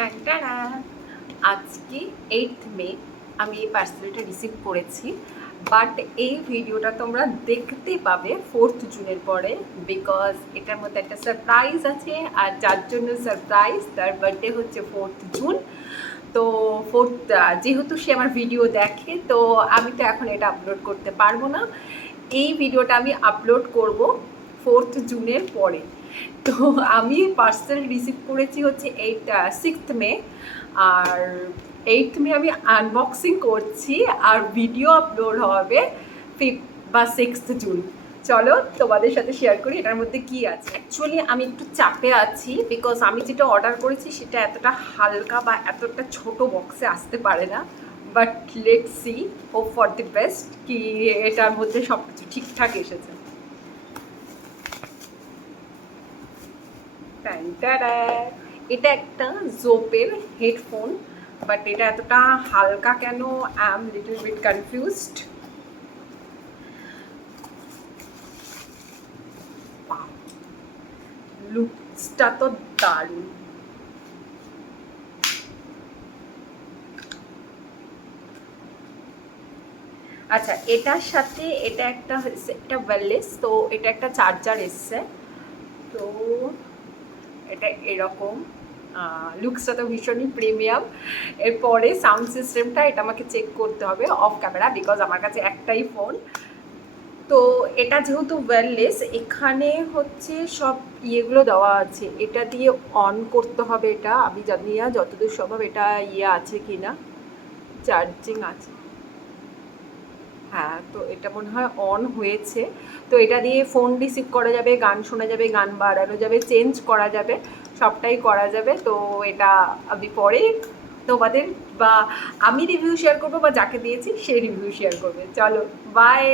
টানটানা! আজকে 8th মে আমি এই পার্সেলটা রিসিভ করেছি, বাট এই ভিডিওটা তোমরা দেখতে পাবে 4th জুনের পরে, বিকজ এটার মধ্যে একটা সারপ্রাইজ আছে। আর যার জন্য সারপ্রাইজ, তার বার্থডে হচ্ছে 4th জুন। তো যেহেতু সে আমার ভিডিও দেখে, তো আমি তো এখন এটা আপলোড করতে পারবো না। এই ভিডিওটা আমি আপলোড করব 4th জুনের পরে। তো আমি পার্সেল রিসিভ করেছি হচ্ছে 6th মে, আর 8th মে আমি আনবক্সিং করছি, আর ভিডিও আপলোড হবে 5th বা 6th জুন। চলো তোমাদের সাথে শেয়ার করি এটার মধ্যে কি আছে। অ্যাকচুয়ালি আমি একটু চাপে আছি, বিকজ আমি যেটা অর্ডার করেছি সেটা এতটা হালকা বা এতটা ছোট বক্সে আসতে পারে না। But let's see, hope for the best, কি এটার মধ্যে সব কিছু ঠিকঠাক এসেছে। এটা একটা জোপের হেডফোন, বাট এটা এতটা হালকা কেন, I am little bit confused. লুকসটা তো দারুণ। আচ্ছা, এটার সাথে এটা একটা হচ্ছে, এটা ওয়্যারলেস, তো এটা একটা চার্জার এসছে। তো এটা এরকম, লুকসটা তো ভীষণই প্রিমিয়াম। এরপরে সাউন্ড সিস্টেমটা, এটা আমাকে চেক করতে হবে অফ ক্যামেরা, বিকজ আমার কাছে একটাই ফোন। তো এটা যেহেতু ওয়্যারলেস, এখানে হচ্ছে সব ইয়েগুলো দেওয়া আছে, এটা দিয়ে অন করতে হবে। এটা আমি জানি না যতদূর সম্ভব এটা ইয়ে আছে কি না, চার্জিং আছে। হ্যাঁ, তো এটা মনে হয় অন হয়েছে। তো এটা দিয়ে ফোন রিসিভ করা যাবে, গান শোনা যাবে, গান বাড়ানো যাবে, চেঞ্জ করা যাবে, সবটাই করা যাবে। তো এটা আমি পরে তোমাদের বা আমি রিভিউ শেয়ার করবো, বা যাকে দিয়েছি সে রিভিউ শেয়ার করবে। চলো, বাই।